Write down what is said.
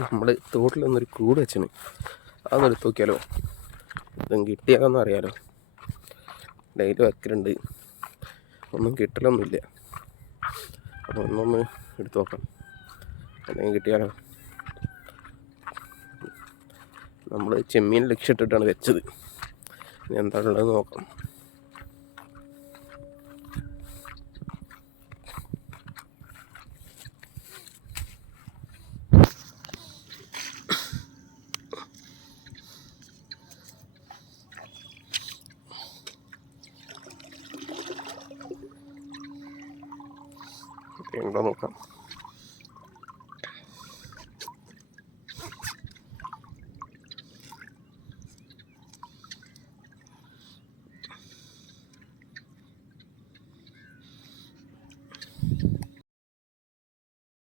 നമ്മൾ തോട്ടിലൊന്നൊരു കൂട് വെച്ചാണ് അതെടുത്ത് നോക്കിയാലോ? ഇതും കിട്ടിയാലൊന്നും അറിയാലോ? ഡെയിലി വെക്കലുണ്ട്. ഒന്നും കിട്ടലൊന്നുമില്ല. അപ്പോൾ ഒന്നൊന്ന് എടുത്തു നോക്കാം. എന്തെങ്കിലും കിട്ടിയാലോ? നമ്മൾ ചെമ്മീൻ ലക്ഷ്യമിട്ടിട്ടാണ് വെച്ചത്. ഇനി എന്താ നോക്കാം. ഉണ്ടോ നോക്കാം